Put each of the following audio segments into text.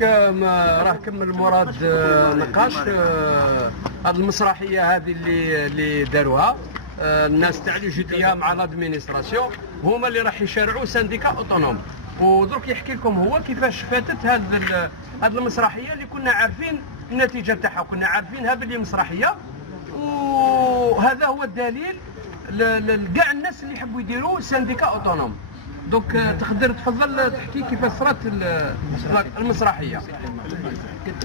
دونك راه كمل مراد نقاش هذه المسرحيه هذه اللي داروها الناس تاع لي جديه مع لادمينستراسيون هما اللي راح يشارعوا سانديكا اوتونوم. ودرك يحكي لكم هو كيفاش فاتت هذه المسرحيه اللي كنا عارفين النتيجه تاعها، كنا عارفين هذه اللي مسرحيه، وهذا هو الدليل لكاع الناس اللي يحبوا يديروا سانديكا اوتونوم. دونك تقدر تفضل تحكي كيفاش صرات المسرحيه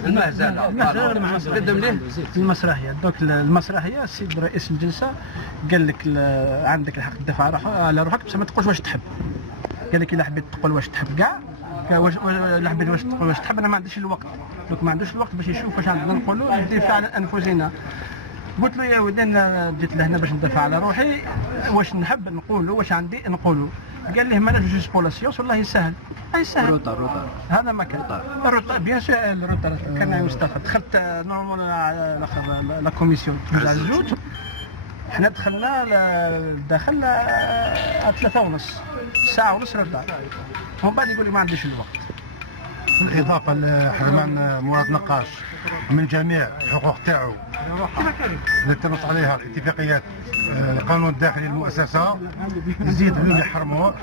المهزله قدم ليه المسرحيه. دونك المسرحيه السيد رئيس الجلسه قال لك عندك الحق تدافع على روحك بس ما تقولش واش تحب. قال لك الا حبيت تقول واش تحب كاع الا حبيت واش تقول واش تحب انا ما عنديش الوقت. دونك ما عندوش الوقت باش يشوف واش عندنا نقولوا الدفاع عن انفسنا. قلت له يا ولدي انا جيت لهنا باش ندافع على روحي، واش نحب نقولوا واش عندي نقولوا. قال لي ماناش جوست بور لا سيونس والله يسهل. اي سهل روطا هذا ما كان الروطا بيان سور الروطا كان مصطفى دخلت نورمال لا كوميسيون تاع الزوج. حنا دخلنا 3:30 ساعه ونص روطا ومن بعد يقول لي ما عنديش الوقت. بالإضافة لحرمان مراد نقاش من جميع الحقوق تاعو اللي تنص عليها اتفاقيات القانون الداخلي للمؤسسة، يزيد من يحرموه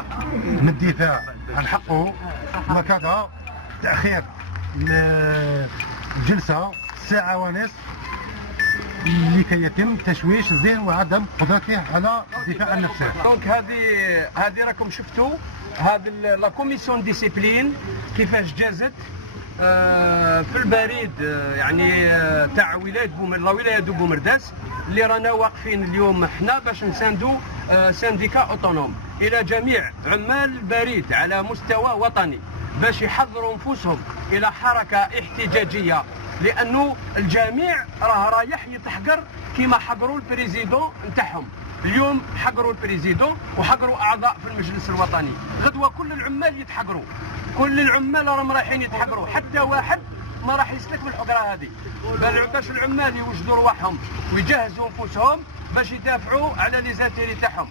من الدفاع عن حقه، وكذا تأخير الجلسة ساعة ونصف لكي يتم تشويش الذهن وعدم قدرته على الدفاع عن نفسه. دونك هذه راكم شفتوا هذه لا كوميسيون ديسيبلين كيفاش جازت في البريد يعني تاع ولايه بومرداس اللي رانا واقفين اليوم حنا باش نساندوا سانديكا اوتونوم الى جميع عمال البريد على مستوى وطني باش يحضروا انفسهم الى حركه احتجاجيه، لانه الجميع راه رايح يتحقر كما حقروا البريزيدون نتاعهم. اليوم حقروا البريزيدون وحقروا اعضاء في المجلس الوطني، غدوه كل العمال يتحقروا، كل العمال راهم رايحين يتحقروا، حتى واحد ما راح يسلك بالحقره هذه. باش العمال يوجدوا رواحهم ويجهزوا انفسهم باش يدافعوا على لي زاتيري تاعهم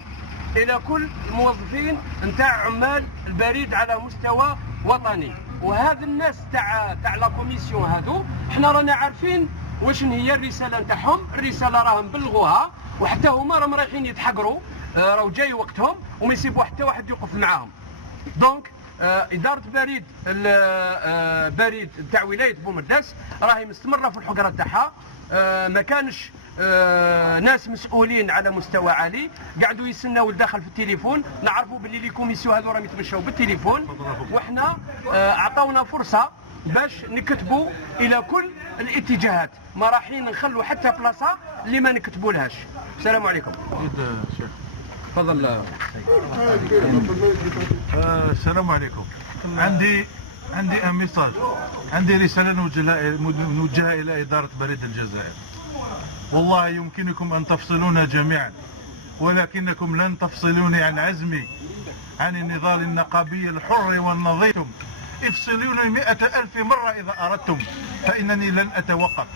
الى كل الموظفين نتاع عمال البريد على مستوى وطني. وهذا الناس تاع لا كوميسيون هذو حنا رانا عارفين واش هي الرساله نتاعهم. الرساله راهم بلغوها وحتى هما راهم رايحين يتحقروا، راهو جاي وقتهم وما يسيبوا حتى واحد يوقف معاهم. دونك اداره بريد تاع ولايه بومرداس راهي مستمره في الحقره تاعها. ما كانش ناس مسؤولين على مستوى عالي قعدوا يسناو الداخل في التليفون. نعرفوا باللي لي كوميسيون هذو راهم يتمشاو بالتليفون، وحنا عطاونا فرصه باش نكتبوا الى كل الاتجاهات، ما رايحين نخلوا حتى بلاصه اللي ما نكتبوا لهاش. السلام عليكم. تفضل. السلام عليكم. عندي ان ميساج، عندي رساله نوجهها الى اداره بريد الجزائر. والله يمكنكم ان تفصلونا جميعا، ولكنكم لن تفصلوني عن عزمي عن النضال النقابي الحر والنظيف. افصلوني 100,000 مرة إذا أردتم، فإنني لن أتوقف.